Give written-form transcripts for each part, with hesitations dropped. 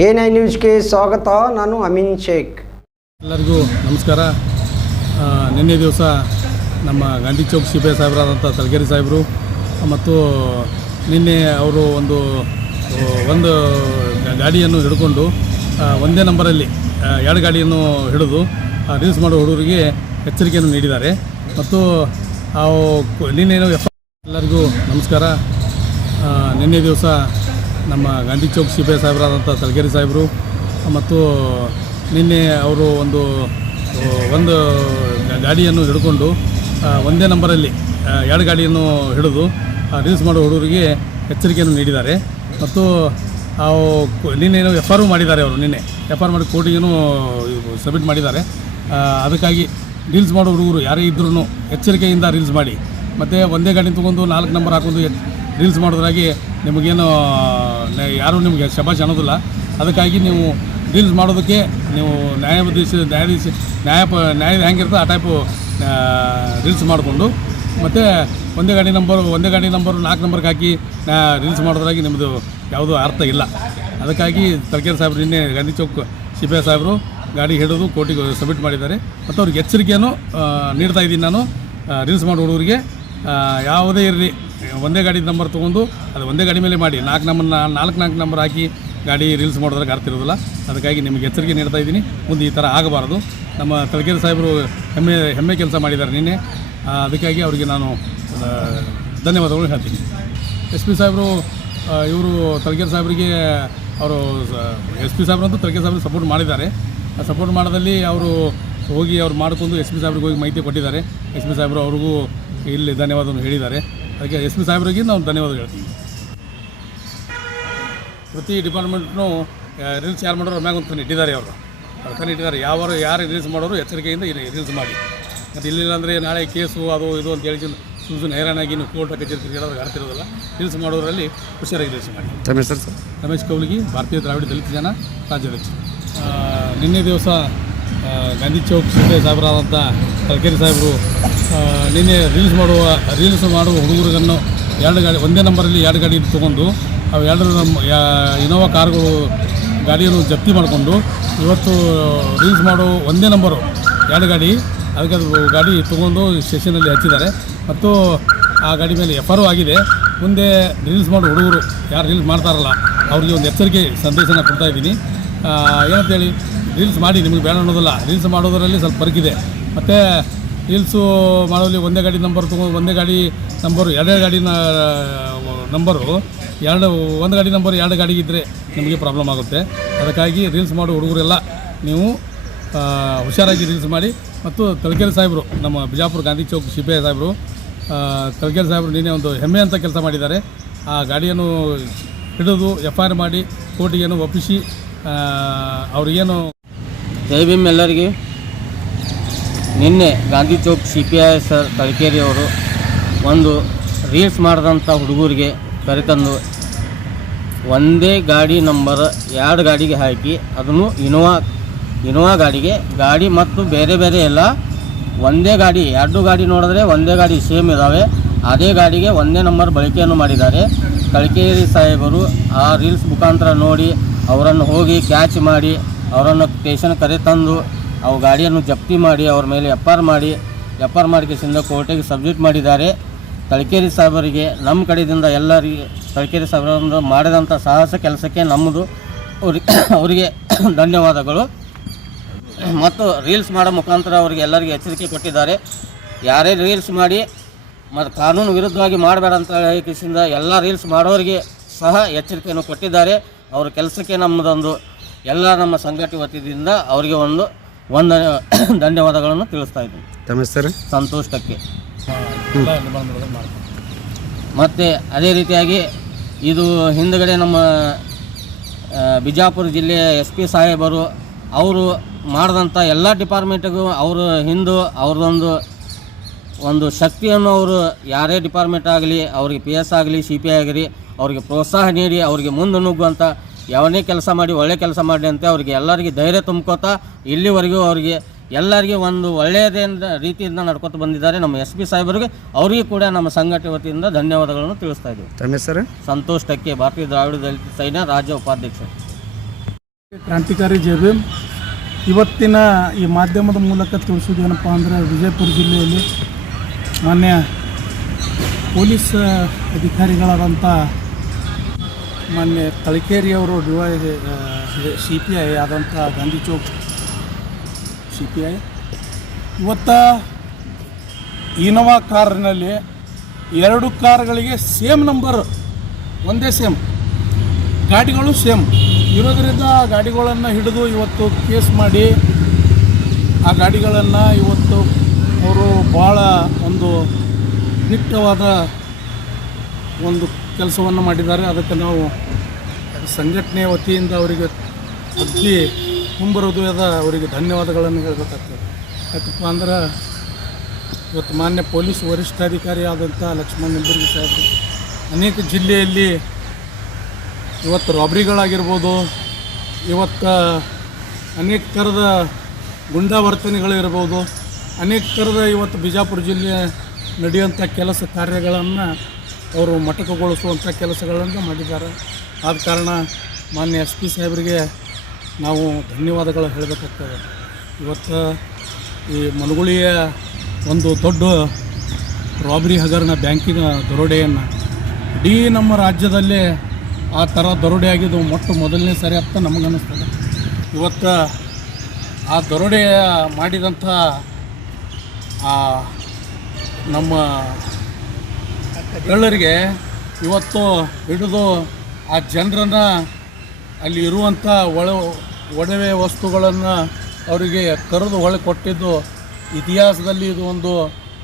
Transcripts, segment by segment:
A9 ನ್ಯೂಸ್ಗೆ ಸ್ವಾಗತ. ನಾನು ಅಮೀನ್ ಶೇಖ್. ಎಲ್ಲರಿಗೂ ನಮಸ್ಕಾರ. ನಿನ್ನೆ ದಿವಸ ನಮ್ಮ ಗಾಂಧಿ ಚೌಕ್ ಸಿಪಿಐ ಸಾಹೇಬರಾದಂಥ ತಲಗೇರಿ ಸಾಹೇಬರು ಮತ್ತು ನಿನ್ನೆ ಅವರು ಒಂದು ಗಾಡಿಯನ್ನು ಹಿಡ್ಕೊಂಡು ಒಂದೇ ನಂಬರಲ್ಲಿ ಎರಡು ಗಾಡಿಯನ್ನು ಹಿಡಿದು ರೀಲ್ಸ್ ಮಾಡೋ ಹುಡುಗರಿಗೆ ಎಚ್ಚರಿಕೆಯನ್ನು ನೀಡಿದ್ದಾರೆ. ಮತ್ತು ನಿನ್ನೆ ಎಲ್ಲರಿಗೂ ನಮಸ್ಕಾರ. ನಿನ್ನೆ ದಿವಸ ನಮ್ಮ ಗಾಂಧಿ ಚೌಕ್ ಸಿಪಿಐ ಸಾಹೇಬರಾದಂಥ ತಲಗೇರಿ ಸಾಹೇಬರು ಮತ್ತು ನಿನ್ನೆ ಅವರು ಒಂದು ಗಾಡಿಯನ್ನು ಹಿಡ್ಕೊಂಡು ಒಂದೇ ನಂಬರಲ್ಲಿ ಎರಡು ಗಾಡಿಯನ್ನು ಹಿಡಿದು ರೀಲ್ಸ್ ಮಾಡೋ ಹುಡುಗರಿಗೆ ಎಚ್ಚರಿಕೆಯನ್ನು ನೀಡಿದ್ದಾರೆ. ಮತ್ತು ನಿನ್ನೆ FR ಮಾಡಿದ್ದಾರೆ. ಅವರು ನಿನ್ನೆ FR ಮಾಡಿ ಕೋರ್ಟಿಗೇನು ಸಬ್ಮಿಟ್ ಮಾಡಿದ್ದಾರೆ. ಅದಕ್ಕಾಗಿ ರೀಲ್ಸ್ ಮಾಡೋ ಹುಡುಗರು ಯಾರೇ ಇದ್ರೂ ಎಚ್ಚರಿಕೆಯಿಂದ ರೀಲ್ಸ್ ಮಾಡಿ. ಮತ್ತು ಒಂದೇ ಗಾಡಿ ತೊಗೊಂಡು 4 ನಂಬರ್ ಹಾಕೊಂಡು ರೀಲ್ಸ್ ಮಾಡೋದ್ರಾಗಿ ನಿಮಗೇನು ಯಾರೂ ನಿಮಗೆ ಶಬಾಷ್ ಅನ್ನೋದಿಲ್ಲ. ಅದಕ್ಕಾಗಿ ನೀವು ರೀಲ್ಸ್ ಮಾಡೋದಕ್ಕೆ ನೀವು ನ್ಯಾಯ ಹೆಂಗಿರ್ತದೆ ಆ ಟೈಪು ರೀಲ್ಸ್ ಮಾಡಿಕೊಂಡು ಮತ್ತು ಒಂದೇ ಗಾಡಿ ನಂಬರು 4 ನಂಬರ್ಗೆ ಹಾಕಿ ರೀಲ್ಸ್ ಮಾಡೋದ್ರಾಗಿ ನಿಮ್ಮದು ಯಾವುದೂ ಅರ್ಥ ಇಲ್ಲ. ಅದಕ್ಕಾಗಿ ತಲಗೇರಿ ಸಾಹೇಬ್ರು ನಿನ್ನೆ ಗಾಂಧಿ ಚೌಕ್ ಸಿಪಿಐ ಸಾಹೇಬರು ಗಾಡಿ ಹಿಡಿದು ಕೋರ್ಟಿಗೆ ಸಬ್ಮಿಟ್ ಮಾಡಿದ್ದಾರೆ. ಮತ್ತು ಅವ್ರಿಗೆ ಎಚ್ಚರಿಕೆಯನ್ನು ನೀಡ್ತಾ ಇದ್ದೀನಿ ನಾನು. ರೀಲ್ಸ್ ಮಾಡೋ ಹುಡುಗರಿಗೆ ಯಾವುದೇ ಇರಲಿ, ಒಂದೇ ಗಾಡಿ ನಂಬರ್ ತೊಗೊಂಡು ಅದು ಒಂದೇ ಗಾಡಿ ಮೇಲೆ ಮಾಡಿ 4 ನಂಬರ್ ಹಾಕಿ ಗಾಡಿ ರೀಲ್ಸ್ ಮಾಡೋದ್ರಾಗ ಅರ್ಥ ಇರೋದಿಲ್ಲ. ಅದಕ್ಕಾಗಿ ನಿಮಗೆ ಎಚ್ಚರಿಕೆ ನೀಡ್ತಾ ಇದ್ದೀನಿ. ಮುಂದೆ ಈ ಥರ ಆಗಬಾರ್ದು. ನಮ್ಮ ತಲಗೇರಿ ಸಾಹೇಬರು ಹೆಮ್ಮೆ ಕೆಲಸ ಮಾಡಿದ್ದಾರೆ ನಿನ್ನೆ. ಅದಕ್ಕಾಗಿ ಅವರಿಗೆ ನಾನು ಧನ್ಯವಾದಗಳು ಹೇಳ್ತೀನಿ. SP ಸಾಹೇಬರು ಇವರು ತಲಗೇರಿ ಸಾಹೇಬರಿಗೆ ಅವರು SP ಸಾಹೇಬ್ರಂತೂ ತಲಗೇರಿ ಸಾಹೇಬ್ರಿಗೆ ಸಪೋರ್ಟ್ ಮಾಡಿದ್ದಾರೆ. ಸಪೋರ್ಟ್ ಮಾಡೋದಲ್ಲಿ ಅವರು ಹೋಗಿ ಅವ್ರು ಮಾಡಿಕೊಂಡು SP ಸಾಹೇಬ್ರಿಗೆ ಹೋಗಿ ಮಾಹಿತಿ ಕೊಟ್ಟಿದ್ದಾರೆ. SP ಸಾಹೇಬರು ಅವ್ರಿಗೂ ಇಲ್ಲಿ ಧನ್ಯವಾದವನ್ನು ಹೇಳಿದ್ದಾರೆ. ಅದಕ್ಕೆ SP ಸಾಹೇಬ್ರಿಗೆ ನಾವು ಧನ್ಯವಾದ ಹೇಳ್ತೀವಿ. ಪ್ರತಿ ಡಿಪಾರ್ಟ್ಮೆಂಟ್ನೂ ರೀಲ್ಸ್ ಯಾರು ಮಾಡೋರು ಮ್ಯಾಗ ಒಂದು ಕಣ್ಣು ಇಟ್ಟಿದ್ದಾರೆ. ಕಣ್ಣು ಇಟ್ಟಿದ್ದಾರೆ. ಯಾರು ರೀಲ್ಸ್ ಮಾಡೋರು ಎಚ್ಚರಿಕೆಯಿಂದ ರೀಲ್ಸ್ ಮಾಡಿ. ಮತ್ತು ಇಲ್ಲಿಲ್ಲ ಅಂದರೆ ನಾಳೆ ಕೇಸು ಅದು ಇದು ಅಂತ ಹೇಳಿ ಸುಮ್ಮನೆ ಹೈರಾಣಾಗಿ ನೀವು ಕೋರ್ಟ್ ಕಚೇರಿ ತಿರುಗಾಡೋದು ಅರ್ಥ ಇರೋದಿಲ್ಲ. ರೀಲ್ಸ್ ಮಾಡೋದ್ರಲ್ಲಿ ಹುಷಾರಾಗಿ ರೀಲ್ಸ್ ಮಾಡಿ. ರಮೇಶ್ ಕೌಲಿಗಿ, ಭಾರತೀಯ ದ್ರಾವಿಡ ದಲಿತ ಜನ ರಾಜ್ಯಾಧ್ಯಕ್ಷ. ನಿನ್ನೆ ದಿವಸ ಗಾಂಧಿ ಚೌಕ್ ಸಿಪಿಐ ಸಾಹೇಬರಾದಂಥ ತಲಗೇರಿ ಸಾಹೇಬರು ನಿನ್ನೆ ರೀಲ್ಸ್ ಮಾಡುವ ಹುಡುಗರನ್ನು ಒಂದೇ ನಂಬರಲ್ಲಿ ಎರಡು ಗಾಡಿ ತೊಗೊಂಡು ಅವು ಇನೋವಾ ಕಾರುಗಳು ಗಾಡಿಯನ್ನು ಜಪ್ತಿ ಮಾಡಿಕೊಂಡು ಇವತ್ತು ರೀಲ್ಸ್ ಮಾಡೋ ಒಂದೇ ನಂಬರು ಎರಡು ಗಾಡಿ, ಅದಕ್ಕೆ ಅದು ಗಾಡಿ ತೊಗೊಂಡು ಸ್ಟೇಷನಲ್ಲಿ ಹಚ್ಚಿದ್ದಾರೆ. ಮತ್ತು ಆ ಗಾಡಿ ಮೇಲೆ FR ಆಗಿದೆ. ಮುಂದೆ ರೀಲ್ಸ್ ಮಾಡೋ ಹುಡುಗರು ಯಾರು ರೀಲ್ಸ್ ಮಾಡ್ತಾರಲ್ಲ ಅವ್ರಿಗೆ ಒಂದು ಎಚ್ಚರಿಕೆ ಸಂದೇಶನ ಕೊಡ್ತಾ ಇದ್ದೀನಿ. ಏನಂತೇಳಿ, ರೀಲ್ಸ್ ಮಾಡಿ, ನಿಮಗೆ ಬೇಡ ಅನ್ನೋದಿಲ್ಲ. ರೀಲ್ಸ್ ಮಾಡೋದರಲ್ಲಿ ಸ್ವಲ್ಪ ಫರ್ಕಿದೆ. ಮತ್ತು ರೀಲ್ಸು ಮಾಡೋಲ್ಲಿ ಒಂದೇ ಗಾಡಿ ನಂಬರ್ ತೊಗೊಂಡು ಒಂದೇ ಗಾಡಿ ನಂಬರು ಎರಡು ಗಾಡಿನ ನಂಬರು ಒಂದು ಗಾಡಿ ನಂಬರ್ ಎರಡು ಗಾಡಿಗಿದ್ದರೆ ನಿಮಗೆ ಪ್ರಾಬ್ಲಮ್ ಆಗುತ್ತೆ. ಅದಕ್ಕಾಗಿ ರೀಲ್ಸ್ ಮಾಡೋ ಹುಡುಗರೆಲ್ಲ ನೀವು ಹುಷಾರಾಗಿ ರೀಲ್ಸ್ ಮಾಡಿ. ಮತ್ತು ತಲಗೇರಿ ಸಾಹೇಬರು, ನಮ್ಮ ಬಿಜಾಪುರ ಗಾಂಧಿ ಚೌಕ್ ಸಿಪಿಐ ಸಾಹೇಬರು, ತಲಗೇರಿ ಸಾಹೇಬರು ನಿನ್ನೆ ಒಂದು ಹೆಮ್ಮೆ ಅಂತ ಕೆಲಸ ಮಾಡಿದ್ದಾರೆ. ಆ ಗಾಡಿಯನ್ನು ಹಿಡಿದು FR ಮಾಡಿ ಕೋರ್ಟಿಗೇನು ಒಪ್ಪಿಸಿ ಅವ್ರಿಗೇನು ಜೈ ಭೀಮ್ ಎಲ್ಲರಿಗೆ. ನಿನ್ನೆ ಗಾಂಧಿ ಚೌಕ್ CPI ಸರ್ ತಲಗೇರಿ ಅವರು ಒಂದು ರೀಲ್ಸ್ ಮಾಡಿದಂಥ ಹುಡುಗರಿಗೆ ಕರೆತಂದು ಒಂದೇ ಗಾಡಿ ನಂಬರ್ ಎರಡು ಗಾಡಿಗೆ ಹಾಕಿ, ಅದನ್ನು ಇನೋವಾ ಗಾಡಿ ಮತ್ತು ಬೇರೆ ಎಲ್ಲ ಒಂದೇ ಗಾಡಿ, ಎರಡು ಗಾಡಿ ನೋಡಿದ್ರೆ ಒಂದೇ ಗಾಡಿ ಸೇಮ್ ಇದ್ದಾವೆ. ಅದೇ ಗಾಡಿಗೆ ಒಂದೇ ನಂಬರ್ ಬಳಕೆಯನ್ನು ಮಾಡಿದ್ದಾರೆ. ತಲಗೇರಿ ಸಾಹೇಬರು ಆ ರೀಲ್ಸ್ ಮುಖಾಂತರ ನೋಡಿ ಅವರನ್ನು ಹೋಗಿ ಕ್ಯಾಚ್ ಮಾಡಿ ಅವರನ್ನು ಸ್ಟೇಷನ್ ಕರೆತಂದು ಅವು ಗಾಡಿಯನ್ನು ಜಪ್ತಿ ಮಾಡಿ ಅವ್ರ ಮೇಲೆ FR ಮಾಡಿಕೆಸಿಂದ ಕೋರ್ಟಿಗೆ ಸಬ್ಮಿಟ್ ಮಾಡಿದ್ದಾರೆ. ತಲಗೇರಿ ಸಾಹೇಬರಿಗೆ ನಮ್ಮ ಕಡೆಯಿಂದ ತಲಗೇರಿ ಸಾಹೇಬರನ್ನು ಮಾಡಿದಂಥ ಸಾಹಸ ಕೆಲಸಕ್ಕೆ ನಮ್ಮದು ಅವರಿಗೆ ಧನ್ಯವಾದಗಳು. ಮತ್ತು ರೀಲ್ಸ್ ಮಾಡೋ ಮುಖಾಂತರ ಅವರಿಗೆ ಎಲ್ಲರಿಗೆ ಎಚ್ಚರಿಕೆ ಕೊಟ್ಟಿದ್ದಾರೆ. ಯಾರೇ ರೀಲ್ಸ್ ಮಾಡಿ ಮತ್ತು ಕಾನೂನು ವಿರುದ್ಧವಾಗಿ ಮಾಡಬೇಡ ಅಂತ ಹೇಳಿಕೆಸಿಂದ ಎಲ್ಲ ರೀಲ್ಸ್ ಮಾಡೋರಿಗೆ ಸಹ ಎಚ್ಚರಿಕೆಯನ್ನು ಕೊಟ್ಟಿದ್ದಾರೆ. ಅವ್ರ ಕೆಲಸಕ್ಕೆ ನಮ್ಮ ಸಂಘಟನೆ ವತಿಯಿಂದ ಅವರಿಗೆ ಒಂದು ಧನ್ಯವಾದಗಳನ್ನು ತಿಳಿಸ್ತಾ ಇದ್ದೀನಿ. ಸಂತೋಷ್ ಟಕ್ಕೆ. ಮತ್ತು ಅದೇ ರೀತಿಯಾಗಿ ಇದು ಹಿಂದುಗಡೆ ನಮ್ಮ ಬಿಜಾಪುರ ಜಿಲ್ಲೆಯ SP ಸಾಹೇಬರು ಅವರು ಮಾಡಿದಂಥ ಎಲ್ಲ ಡಿಪಾರ್ಟ್ಮೆಂಟಿಗೂ ಅವರು ಅವ್ರದ್ದೊಂದು ಶಕ್ತಿಯನ್ನು ಅವರು ಯಾರೇ ಡಿಪಾರ್ಟ್ಮೆಂಟ್ ಆಗಲಿ, ಅವ್ರಿಗೆ PS ಆಗಲಿ CPI ಆಗಲಿ ಅವ್ರಿಗೆ ಪ್ರೋತ್ಸಾಹ ನೀಡಿ ಅವ್ರಿಗೆ ಮುಂದೆ ನುಗ್ಗುವಂಥ ಯಾವನೇ ಕೆಲಸ ಮಾಡಿ ಒಳ್ಳೆ ಕೆಲಸ ಮಾಡಿ ಅಂತ ಅವ್ರಿಗೆ ಎಲ್ಲರಿಗೆ ಧೈರ್ಯ ತುಂಬ್ಕೋತಾ ಇಲ್ಲಿವರೆಗೂ ಅವರಿಗೆ ಎಲ್ಲರಿಗೆ ಒಂದು ಒಳ್ಳೆಯ ರೀತಿಯಿಂದ ನಡ್ಕೊತ ಬಂದಿದ್ದಾರೆ ನಮ್ಮ SP ಸಾಹೇಬರಿಗೆ. ಅವರಿಗೆ ಕೂಡ ನಮ್ಮ ಸಂಘಟನೆ ವತಿಯಿಂದ ಧನ್ಯವಾದಗಳನ್ನು ತಿಳಿಸ್ತಾ ಇದ್ದೀವಿ. ತಮ್ಮ ಹೆಸರು? ಸಂತೋಷ್ ಟಕ್ಕೆ, ಭಾರತೀಯ ದ್ರಾವಿಡ ದಲಿತ ಸೈನ್ಯ ರಾಜ್ಯ ಉಪಾಧ್ಯಕ್ಷ. ಕ್ರಾಂತಿಕಾರಿ ಜೆ ಬಿ ಎಂ. ಇವತ್ತಿನ ಈ ಮಾಧ್ಯಮದ ಮೂಲಕ ತಿಳಿಸೋದೇನಪ್ಪ ಅಂದರೆ ವಿಜಯಪುರ ಜಿಲ್ಲೆಯಲ್ಲಿ ಮಾನ್ಯ ಪೊಲೀಸ್ ಅಧಿಕಾರಿಗಳಾದಂಥ ಮಾನ್ಯ ತಲಕೇರಿಯವರು CPI ಆದಂಥ ಗಾಂಧಿ ಚೌಕ್ CPI ಇವತ್ತು ಇನೋವಾ ಕಾರಿನಲ್ಲಿ 2 ಕಾರುಗಳಿಗೆ ಸೇಮ್ ನಂಬರ್, ಒಂದೇ ಸೇಮ್ ಗಾಡಿಗಳು ಸೇಮ್ ಇರೋದರಿಂದ ಆ ಗಾಡಿಗಳನ್ನು ಹಿಡಿದು ಇವತ್ತು ಕೇಸ್ ಮಾಡಿ ಆ ಗಾಡಿಗಳನ್ನು ಇವತ್ತು ಅವರು ಭಾಳ ಒಂದು ದಿಟ್ಟವಾದ ಒಂದು ಕೆಲಸವನ್ನು ಮಾಡಿದ್ದಾರೆ. ಅದಕ್ಕೆ ನಾವು ಸಂಘಟನೆಯ ವತಿಯಿಂದ ಅವರಿಗೆ ಅತಿ ತುಂಬ ಹೃದಯದ ಅವರಿಗೆ ಧನ್ಯವಾದಗಳನ್ನು ಹೇಳಬೇಕಾಗ್ತದೆ. ಯಾಕಪ್ಪ ಅಂದ್ರೆ ಇವತ್ತು ಮಾನ್ಯ ಪೊಲೀಸ್ ವರಿಷ್ಠಾಧಿಕಾರಿ ಆದಂಥ ಲಕ್ಷ್ಮಣ್ ನಿಂಬರ್ಗಿ ಸಾಹೇಬರು ಅನೇಕ ಜಿಲ್ಲೆಯಲ್ಲಿ ಇವತ್ತು ರಾಬ್ರಿಗಳಾಗಿರ್ಬೋದು, ಇವತ್ತು ಅನೇಕ ಥರದ ಗುಂಡಾವರ್ತನೆಗಳಿರ್ಬೋದು, ಅನೇಕ ಥರದ ಇವತ್ತು ಬಿಜಾಪುರ ಜಿಲ್ಲೆ ನಡೆಯುವಂಥ ಕೆಲಸ ಕಾರ್ಯಗಳನ್ನು ಅವರು ಮೊಟಕುಗೊಳಿಸುವಂಥ ಕೆಲಸಗಳನ್ನು ಮಾಡಿದ್ದಾರೆ. ಆದ ಕಾರಣ ಮಾನ್ಯ SP ಸಾಹೇಬರಿಗೆ ನಾವು ಧನ್ಯವಾದಗಳು ಹೇಳಬೇಕಾಗ್ತದೆ. ಇವತ್ತು ಈ ಮನಗುಳಿಯ ಒಂದು ದೊಡ್ಡ ರಾಬ್ರಿ ಹಗರಣ, ಬ್ಯಾಂಕಿನ ದರೋಡೆಯನ್ನು ಇಡೀ ನಮ್ಮ ರಾಜ್ಯದಲ್ಲೇ ಆ ಥರ ದರೋಡೆ ಆಗಿದ್ದು ಮೊದಲನೇ ಸಾರಿ ಅಂತ ನಮಗನ್ನಿಸ್ತದೆ. ಇವತ್ತು ಆ ದರೋಡೆ ಮಾಡಿದಂಥ ನಮ್ಮ ಕಳ್ಳರಿಗೆ ಇವತ್ತು ಹಿಡಿದು ಆ ಜನರನ್ನು ಅಲ್ಲಿ ಇರುವಂಥ ಒಡವೆ ವಸ್ತುಗಳನ್ನು ಅವರಿಗೆ ಕರೆದು ಒಳಗೆ ಕೊಟ್ಟಿದ್ದು ಇತಿಹಾಸದಲ್ಲಿ ಇದು ಒಂದು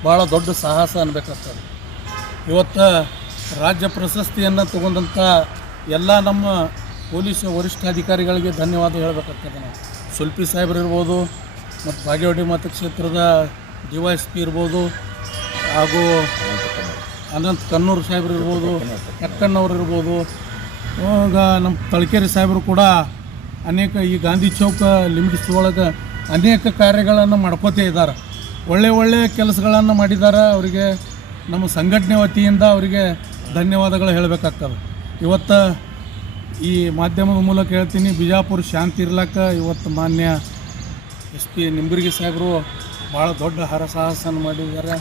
ಭಾಳ ದೊಡ್ಡ ಸಾಹಸ ಅನ್ಬೇಕಾಗ್ತದೆ. ಇವತ್ತು ರಾಜ್ಯ ಪ್ರಶಸ್ತಿಯನ್ನು ತಗೊಂಡಂಥ ಎಲ್ಲ ನಮ್ಮ ಪೊಲೀಸ್ ವರಿಷ್ಠಾಧಿಕಾರಿಗಳಿಗೆ ಧನ್ಯವಾದ ಹೇಳಬೇಕಾಗ್ತದೆ. ನಾವು ಸುಲ್ಪಿ ಸಾಹೇಬ್ರು ಇರ್ಬೋದು, ಮತ್ತು ಬಾಗೇವಾಡಿ ಮತಕ್ಷೇತ್ರದ DYSP ಇರ್ಬೋದು, ಹಾಗೂ ಅನಂತ್ ಕನ್ನೂರು ಸಾಹೇಬ್ರು ಇರ್ಬೋದು, ಕಕ್ಕಣ್ಣವ್ರು ಇರ್ಬೋದು, ಈಗ ನಮ್ಮ ತಲಕೇರಿ ಸಾಹೇಬರು ಕೂಡ ಅನೇಕ ಈ ಗಾಂಧಿ ಚೌಕ ಲಿಮಿಟ್ಸ್ ಒಳಗೆ ಅನೇಕ ಕಾರ್ಯಗಳನ್ನು ಮಾಡ್ಕೋತೇ ಇದ್ದಾರೆ. ಒಳ್ಳೆಯ ಕೆಲಸಗಳನ್ನು ಮಾಡಿದ್ದಾರೆ. ಅವರಿಗೆ ನಮ್ಮ ಸಂಘಟನೆ ವತಿಯಿಂದ ಅವರಿಗೆ ಧನ್ಯವಾದಗಳು ಹೇಳಬೇಕಾಗ್ತದೆ. ಇವತ್ತು ಈ ಮಾಧ್ಯಮದ ಮೂಲಕ ಹೇಳ್ತೀನಿ, ಬಿಜಾಪುರ ಶಾಂತಿ ಇರ್ಲಕ್ಕ ಇವತ್ತು ಮಾನ್ಯ SP ನಿಂಬರ್ಗಿ ಸಾಹೇಬರು ಭಾಳ ದೊಡ್ಡ ಹರಸಾಹಸನ ಮಾಡಿದ್ದಾರೆ.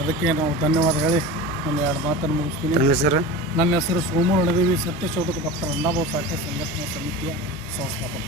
ಅದಕ್ಕೆ ನಾವು ಧನ್ಯವಾದ ಹೇಳಿ ಒಂದು 2 ಮಾತನ್ನು ಮುಗಿಸ್ತೀನಿ. ನನ್ನ ಹೆಸರು ಸೋಮು ರಣದೇವಿ, ಸತ್ಯಶೋಧಕ ಡಾಕ್ಟರ್ ಅಣ್ಣಾಭಾವ್ ಸಾಠೆ ಸಂಘಟನಾ ಸಮಿತಿಯ ಸಂಸ್ಥಾಪಕ.